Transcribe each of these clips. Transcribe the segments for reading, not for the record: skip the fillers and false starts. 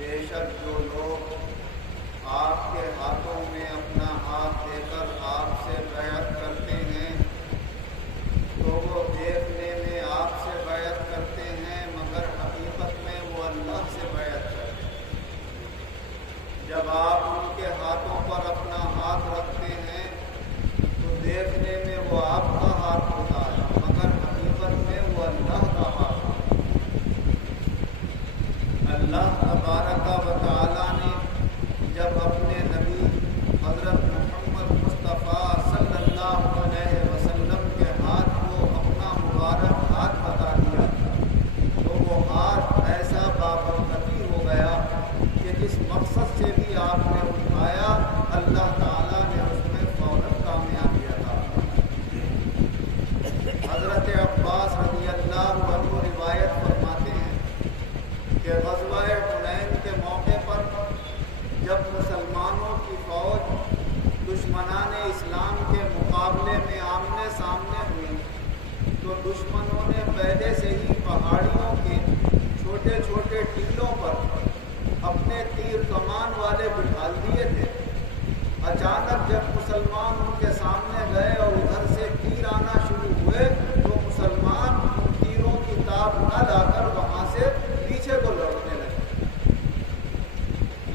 بے شک جو لوگ آپ کے ہاتھوں میں اپنا ہاتھ دے کر آپ سے بیعت کرتے ہیں تو وہ دیکھنے میں آپ سے بیعت کرتے ہیں مگر حقیقت میں وہ اللہ سے بیعت کرتے ہیں۔ جب آپ ان کے ہاتھوں پر اپنا ہاتھ رکھتے ہیں تو دیکھنے میں وہ آپ کا ہاتھ ہوتا ہے مگر حقیقت میں وہ اللہ کا ہاتھ ہوتا ہے۔ اللہ تبارک و تعالیٰ نے جب اپنے نبی حضرت محمد مصطفیٰ صلی اللہ علیہ وسلم کے ہاتھ کو اپنا مبارک ہاتھ بتا دیا تو وہ ہاتھ ایسا بابرکتی ہو گیا کہ جس مقصد سے بھی آپ نے اٹھایا اللہ تعالیٰ نے اس میں فوراً کامیابی عطا کی۔ حضرت عباس رضی اللہ عنہ روایت فرماتے ہیں کہ غزوہ حنین کے موقع پر جب مسلمانوں کی فوج دشمنان اسلام کے مقابلے میں آمنے سامنے ہوئی تو دشمنوں نے پہلے سے ہی پہاڑیوں کے چھوٹے چھوٹے ٹیلوں پر اپنے تیر کمان والے بٹھا دیے تھے۔ اچانک جب مسلمان ان کے سامنے گئے اور ادھر سے تیر آنا شروع ہوئے تو مسلمان ان تیروں کی تاب نہ لا کر وہاں سے پیچھے کو لوٹنے لگے،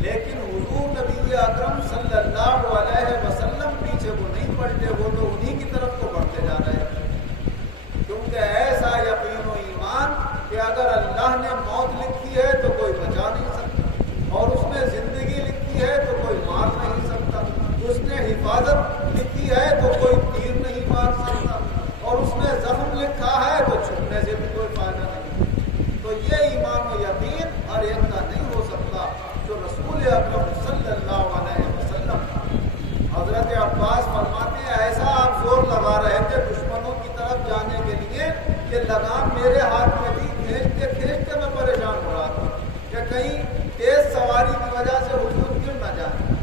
لیکن حضور نبی اکرم صلی اللہ علیہ وسلم پیچھے کو نہیں پلٹے، وہ تو انہی کی طرف کو بڑھتے جا رہے تھے، کیونکہ ایسا یقین و ایمان کہ اگر اللہ نے موت لکھی ہے تو کوئی بچا نہیں سکتا، اور اس نے زندگی لکھی ہے تو کوئی مار نہیں سکتا، اس نے حفاظت لکھی ہے تو کوئی تیر نہیں مار سکتا، اور اس نے زخم لکھا ہے تو چھپنے سے بھی کوئی فائدہ نہیں۔ تو یہ ایمان و یقین ہر ایک کا نہیں ہو سکتا جو رسول اکرم صلی اللہ علیہ وسلم۔ حضرت عباس فرماتے ہیں ایسا آپ زور لگا رہے تھے دشمنوں کی طرف جانے کے لیے کہ لگام میرے ہاتھ میں بھی کھینچتے کھینچتے میں پریشان ہو رہا تھا کہ کہیں تیز سواری کی وجہ سے حضور گر نہ جائے،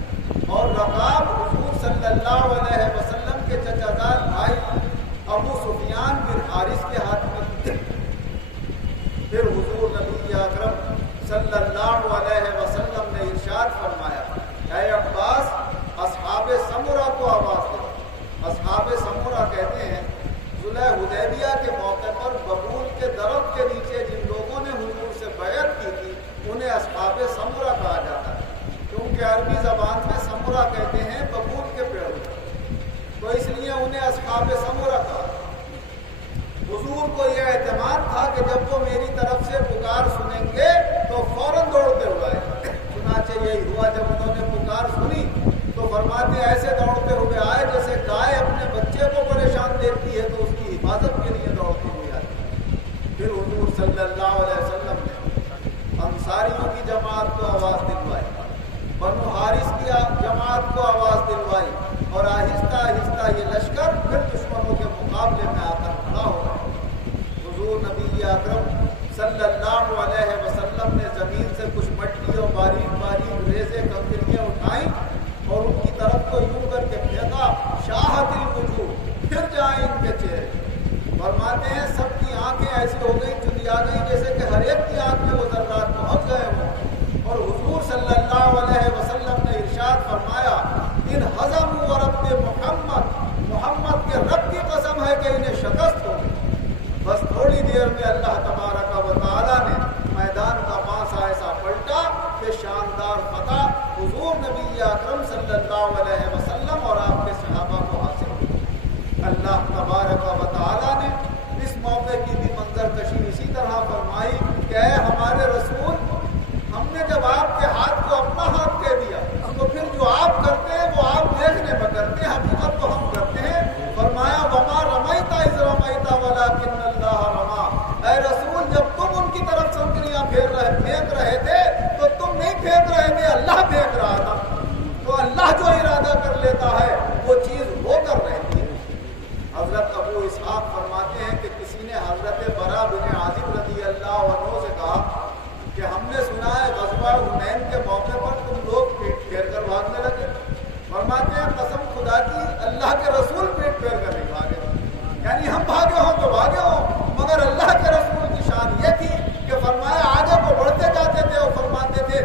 اور رقاب حضور صلی اللہ علیہ وسلم کے چچا زاد بھائی ابو سفیان بن حارث کے ہاتھ میں تھے۔ پھر حضور نبی اکرم صلی اللہ علیہ وسلم نے ارشاد فرمایا اے عباس اصحاب سمرہ کو آواز دو۔ اصحاب سمرہ کہتے ہیں صلح حدیبیہ کے موقع پر ببول کے درخت کے نیچے جن لوگوں نے حضور سے بیعت کی تھی انہیں اصحاب سمرہ کہا جاتا ہے، کیونکہ عربی زبان میں سمرہ کہتے ہیں ببول کے پیڑ کو، تو اس لیے انہیں اصحاب سمرہ کہا۔ حضور کو یہ اعتماد تھا کہ جب وہ میری طرف سے پکار سنیں گے تو فوراً دوڑتے ہوئے آئے۔ چنانچہ یہی ہوا، جب انہوں نے پکار سنی تو فرماتے ایسے دوڑتے ہوئے آئے جیسے گائے اپنے بچے کو پریشان دیکھتی ہے تو اس کی حفاظت کے لیے دوڑتی ہوئی آتی۔ پھر حضور صلی اللہ علیہ وسلم نے انصاریوں کی جماعت کو آواز دلوائی، بنو حارث کی جماعت کو آواز دلوائی، اور آہستہ آہستہ یہ لشکر پھر دشمنوں کے مقابلے میں آ کر کھڑا ہو گیا۔ حضور نبی اکرم صلی اللہ علیہ وسلم نے زمین سے کچھ مٹی اور باریک باریک ریزے کنکریاں اٹھائیں اور ان کی طرف کو یوں کر کے پھینکا، شاہت الوجوہ، پھر جائیں ان کے چہرے۔ فرماتے ہیں سب کی آنکھیں ایسی ہو گئی، چلی آ گئی جیسے کہ ہر ایک کی آنکھ میں وہ ذرات پہنچ گئے ہوں، اور حضور صلی اللہ علیہ وسلم نے ارشاد فرمایا ان ہضم و رب محمد کے رب کی قسم ہے کہ انہیں شکست ہو گئی۔ بس تھوڑی دیر میں اللہ تبارک و تعالیٰ نے میدان کا پانسا ایسا پلٹا کہ شاندار فتح حضور نبی اکرم صلی اللہ علیہ وسلم اور آپ کے صحابہ کو حاصل ہوئی۔ اللہ تبارک و تعالیٰ نے اس موقع کی بھی منظر کشی اسی طرح فرمائی کہ اے ہمارے رسول، ہم نے جب آپ کے ہاتھ کو اپنا ہاتھ کہہ دیا تو پھر جو آپ کرتے ہیں وہ آپ دیکھنے میں کرتے ہیں، حقیقت تو ہم کرتے ہیں۔ فرمایا وما رمیت اذ رمیت ولکن اللہ رما۔ اے رسول جب تم ان کی طرف سنکریاں پھینک رہے تھے تو تم نہیں پھینک رہے تھے، اللہ پھینک رہا تھا۔ تو اللہ جو ارادہ کر لیتا ہے وہ چیز ہو کر رہتی ہے۔ حضرت ابو اسحاق فرماتے ہیں کہ کسی نے حضرت برا بن عازب رضی اللہ عنہ سے کہا کہ ہم نے سنا ہے غزوہ حنین کے موقع پر تم لوگ پیٹ پھیر کر بھاگنے لگے۔ فرماتے ہیں قسم خدا کی اللہ کے رسول پیٹ پھیر کر نہیں بھاگے، یعنی ہم بھاگے ہوں تو بھاگے ہوں، مگر اللہ کے رسول کی شان یہ تھی کہ فرمایا آگے کو بڑھتے جاتے تھے اور فرماتے تھے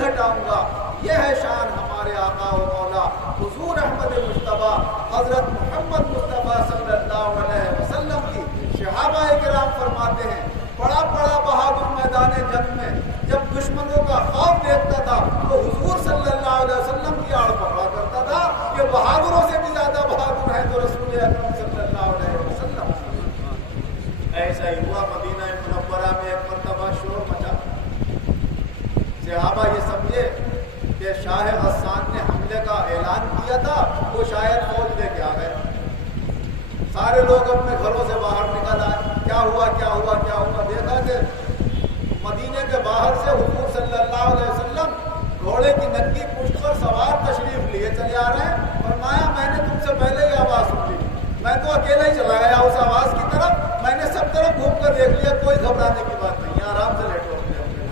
گھٹاؤں گا. یہ ہے شان ہمارے آقا و مولا حضور احمد مصطفیٰ حضرت محمد مصطفیٰ صلی اللہ علیہ وسلم کی. صحابہ کرام فرماتے ہیں بڑا بڑا بہادر میدان جنگ میں جب دشمنوں کا خوف دیکھتا تھا تو حضور صلی اللہ علیہ وسلم کی آڑ پکڑا کرتا تھا کہ بہادروں سے بھی زیادہ بہادر ہیں تو رسول اکرم صلی اللہ علیہ وسلم. ایسا ہی ہوا مدینہ منورہ میں ایک مرتبہ شور مچا. صحابہ یہ سمجھے کہ شاہ غسان نے حملے کا اعلان کیا تھا, وہ شاید فوج لے کے آ گئے. سارے لوگ اپنے گھروں سے باہر نکل آئے. کیا ہوا کیا ہوا کیا ہوا؟ دیکھا کہ مدینے کے باہر سے حضور صلی اللہ علیہ وسلم گھوڑے کی ننگی پشت پر سوار تشریف لیے چلے آ رہے ہیں. فرمایا میں نے تم سے پہلے ہی آواز سن لی, میں تو اکیلا ہی چلا گیا اس آواز کی طرف. میں نے سب طرف گھوم کر دیکھ لیا, کوئی گھبرانے کی بات نہیں, آرام سے لیٹو اپنے اپنے.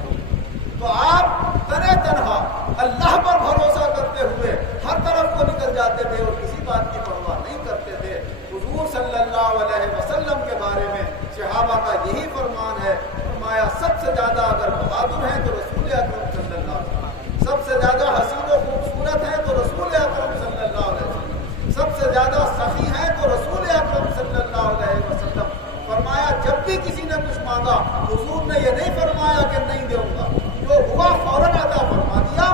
تو آپ تنہا اللہ پر بھروسہ کرتے ہوئے ہر طرف کو نکل جاتے تھے اور کسی بات کی پرواہ نہیں کرتے تھے. حضور صلی اللہ علیہ وسلم کے بارے میں صحابہ کا یہی فرمان ہے. فرمایا سب سے زیادہ اگر بہادر ہیں تو رسول اکرم صلی اللہ علیہ وسلم, سب سے زیادہ حسین و خوبصورت ہیں تو رسول اکرم صلی اللہ علیہ وسلم, سب سے زیادہ سخی ہیں تو رسول اکرم صلی اللہ علیہ وسلم. فرمایا جب بھی کسی نے کچھ مانگا حضور نے یہ نہیں فرمایا کہ نہیں دوں گا, جو ہوا فوراً عطا فرما دیا,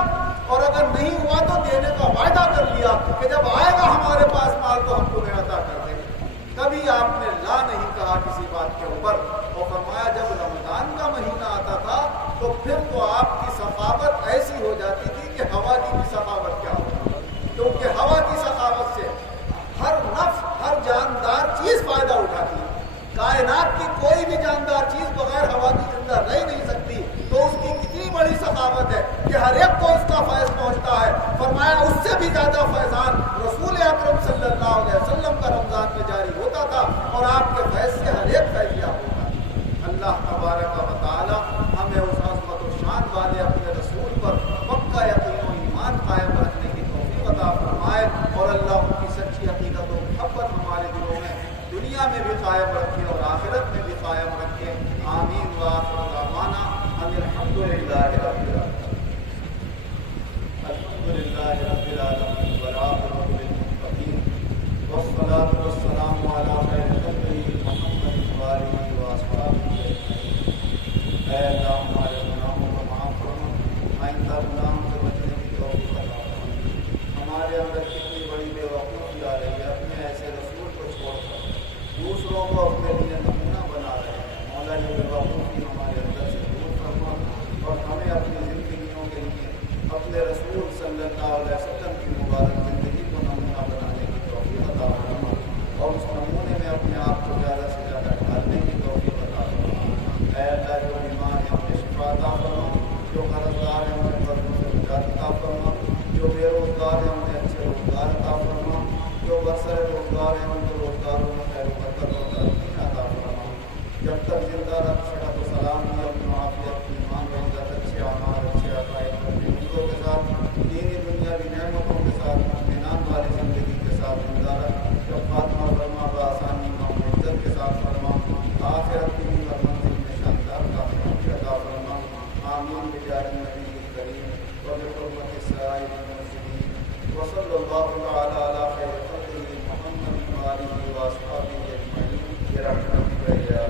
اور اگر نہیں ہوا تو دینے کا وعدہ کر لیا کہ جب آئے گا ہمارے پاس مال تو ہم تمہیں عطا کر دیں گے. کبھی آپ نے لا نہیں کہا کسی بات کے اوپر. اور فرمایا جب رمضان کا مہینہ آتا تھا تو پھر تو آپ کی سخاوت ایسی ہو جاتی تھی کہ ہوا کی بھی سخاوت کیا ہوگی, کیونکہ ہوا کی سخاوت سے ہر نفس ہر جاندار چیز فائدہ اٹھاتی ہے. کائنات کی کوئی بھی جاندار چیز بغیر ہوا کی زندہ رہ نہیں سکتی. تو اس کی کتنی بڑی سخاوت ہے کہ ہر ایک کو اس کا فیض پہنچتا ہے. فرمایا اس سے بھی زیادہ فیضان رسول اکرم صلی اللہ علیہ وسلم کا رمضان میں جاری ہوتا تھا, اور آپ کے فیض سے ہر ایک فیضیہ ہوتا. اللہ تبارک و تعالی ہمیں اس عظمت و شان والے اپنے رسول پر پکا یقین و ایمان قائم رکھنے کی توفیق عطا فرمائے, اور اللہ ان کی سچی عقیدت و محبت ہمارے دلوں میں دنیا میں بھی قائم رکھے اور آخرت میں بھی قائم رکھے. آمین. وآخر دعوانا ان الحمد للہ رب العالمین. الحمد للہ رب العالمین والعاقبۃ للمتقین والصلاۃ والسلام علی خیر خلقہ محمد وآلہ وصحبہ اجمعین. اے اللہ ہمارے گناہوں کو معاف فرما, آئندہ گناہوں سے بچنے کی توفیق عطا فرما. ہمارے اندر کتنی بڑی بے وقوفی آ رہی ہے, اپنے ایسے رسول کو چھوڑ کر دوسروں کو اپنے لیے نمونہ بنا رہے ہیں. مولا یہ بے وقوفی ہمارے اندر سے دور فرما, اور ہمیں اپنی زندگیوں کے لیے اپنے رسول صلی اللہ علیہ وسلم کی مبارک زندگی کو نمونہ بنانے کی توفیق عطا فرما, اور اس نمونے میں اپنے آپ کو زیادہ سے زیادہ ڈھالنے کی توفیق عطا فرما. اے اللہ جو بیمار ہیں انہیں شفا عطا فرما, جو قرضدار ہیں انہیں قرضوں سے نجات عطا فرما, جو بے روزگار ہیں انہیں اچھے روزگار عطا فرما, جو برسر روزگار ہیں ان کو روزگاروں میں خیر و برکت اور ترقی عطا فرما. جب تک زندہ رکھ صحت و سلامتی اپنی عافیت ایمان رحمت اچھے اعمال اچھے عقائد اپنے بزرگوں کے ساتھ دینی دنیاوی نعمتوں کے ساتھ اطمینان والی زندگی کے ساتھ زندہ رکھ. جب خاتمہ فرما بآسانی عزت کے ساتھ فرما, آخرت کی بھی اور منزل میں شاندار کامیابی عطا فرما. آمین بجاہ النبی الکریم وبحرمت السائر المرسلین وصلی اللہ تعالی علی خیر خلقہ محمد وآلہ وصحبہ اجمعین برحمتک یا